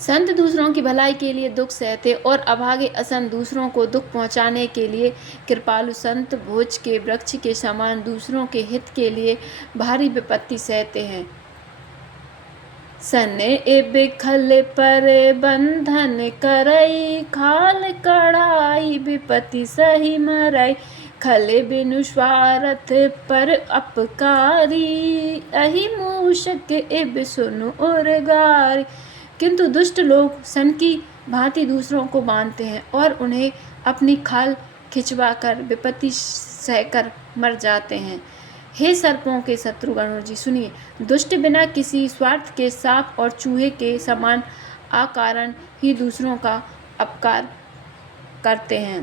संत दूसरों की भलाई के लिए दुख सहते और अभागे असंत दूसरों को दुख पहुँचाने के लिए कृपालु संत भोज के वृक्ष के समान दूसरों के हित के लिए भारी विपत्ति सहते हैं। सन एब खल पर बंधन करई, खाल कड़ाई विपत्ति सही मरई। खले बिनु स्वार्थ पर अपकारी, अहि मूषक एब सुनु उर्गारी। किंतु दुष्ट लोग सन की भांति दूसरों को बांधते हैं और उन्हें अपनी खाल खिंचवाकर विपत्ति सहकर मर जाते हैं। हे सर्पों के शत्रु गणों जी, सुनिए। दुष्ट बिना किसी स्वार्थ के सांप और चूहे के समान अकारण ही दूसरों का अपकार करते हैं।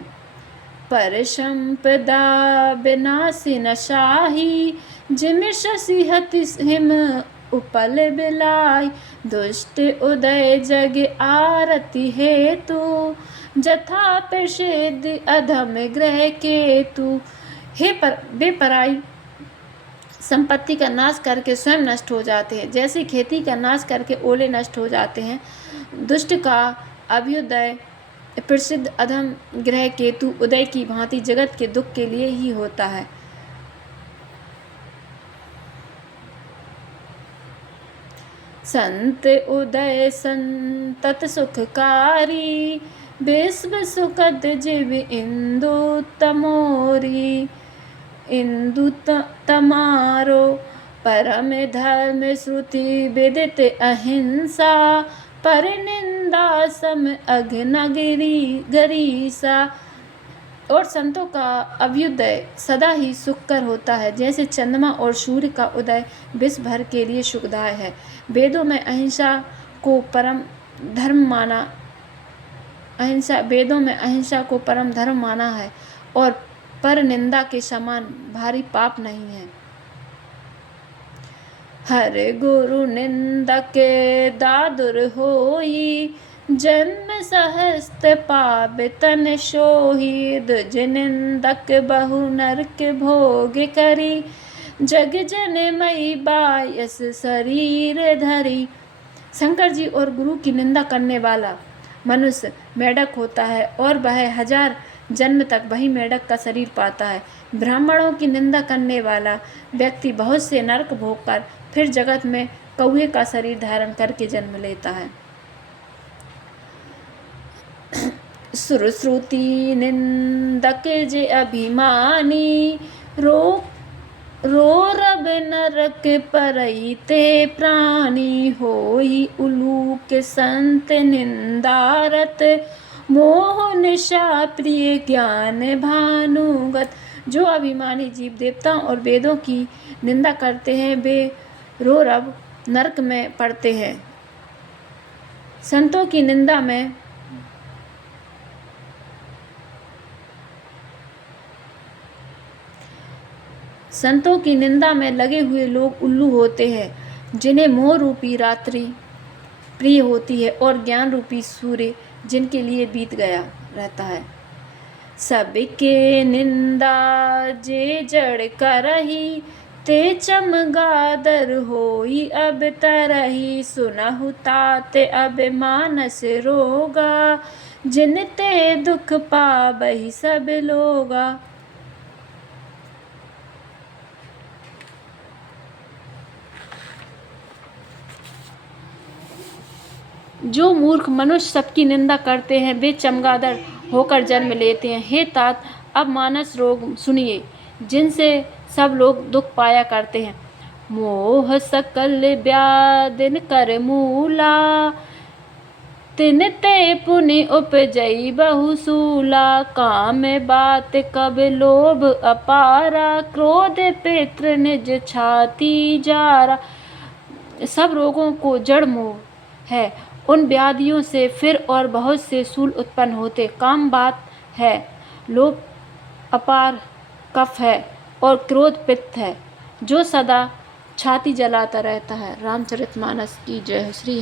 पर संपदा विनाशी न शाही, जिम शशि हति हिम उपल बिलाई। दुष्ट उदय जग आरती हेतु, जथा प्रसिद्ध अधम ग्रह केतु। हे वे पराई संपत्ति का नाश करके स्वयं नष्ट हो जाते हैं, जैसे खेती का नाश करके ओले नष्ट हो जाते हैं। दुष्ट का अभ्युदय प्रसिद्ध अधम ग्रह केतु उदय की भांति जगत के दुख के लिए ही होता है। संत उदय संतत सुखकारी, विश्व सुखद जीव इंदु तमोरी। इंदु तमारो परम धर्म श्रुति विदित अहिंसा, पर निंदा सम अघ्न गरीसा। और संतों का अभ्युदय सदा ही सुखकर होता है, जैसे चंद्रमा और सूर्य का उदय विश्व भर के लिए सुखदाय है। वेदों में अहिंसा को परम धर्म माना है और पर निंदा के समान भारी पाप नहीं है। हर गुरु निंदक दादुर होई, जन्म सहस्त्र पाप तन सोही। दुज निंदक बहु नरक भोग करी, जग जन मई बायस शरीर धरी। शंकर जी और गुरु की निंदा करने वाला मनुष्य मेढक होता है और वह 1000 जन्म तक वही मेढक का शरीर पाता है। ब्राह्मणों की निंदा करने वाला व्यक्ति बहुत से नरक भोगकर फिर जगत में कौवे का शरीर धारण करके जन्म लेता है। सुरश्रुति निंदक जे अभिमानी, रो रब नरक परईते प्राणी। होई उलूक संत निंदारत, मोह निशा प्रिय ज्ञान भानुगत। जो अभिमानी जीव देवताओं और वेदों की निंदा करते हैं वे रो रब नरक में पड़ते हैं। संतों की निंदा में लगे हुए लोग उल्लू होते हैं, जिन्हें मोह रूपी रात्रि प्रिय होती है और ज्ञान रूपी सूर्य जिनके लिए बीत गया रहता है। सबके निंदा जे जड़ करही, ते चमगादर होई अब तरही। सुनहु तात अब मानस रोगा, जिनते दुख पाबहि सब लोगा। जो मूर्ख मनुष्य सबकी निंदा करते हैं वे चमगादड़ होकर जन्म लेते हैं। हे तात, अब मानस रोग सुनिए, जिनसे सब लोग दुख पाया करते हैं। मोह सकल व्याधिन कर मूला, तिनते पुनि उपजई बहुसूला। काम बात कब लोभ अपारा, क्रोध पितृ निज छाती जारा। सब रोगों को जड़ मोह है, उन व्याधियों से फिर और बहुत से शूल उत्पन्न होते। काम बात है, लोभ अपार कफ है और क्रोध पित्त है, जो सदा छाती जलाता रहता है। रामचरितमानस की जय। श्री